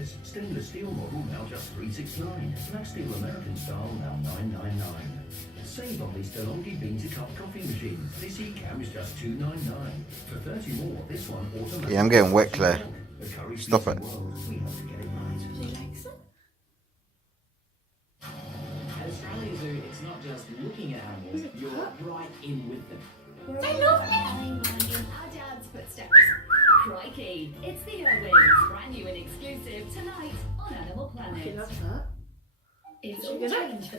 Genesis, stainless steel model now just $369. Flat steel American style now $999. Save on these DeLonghi bean-to-cup coffee machines. This e-cam is just $299. For 30 more, this one automatically... Yeah, I'm getting wet, Claire. Stop it. We have to get it right. At Australia Zoo, it's not just looking at animals, you're right in with them. They're lovely! Our dad's footsteps. Crikey, it's the Irwins, brand new and exclusive tonight on Animal Planet. I love that. It's all changed for the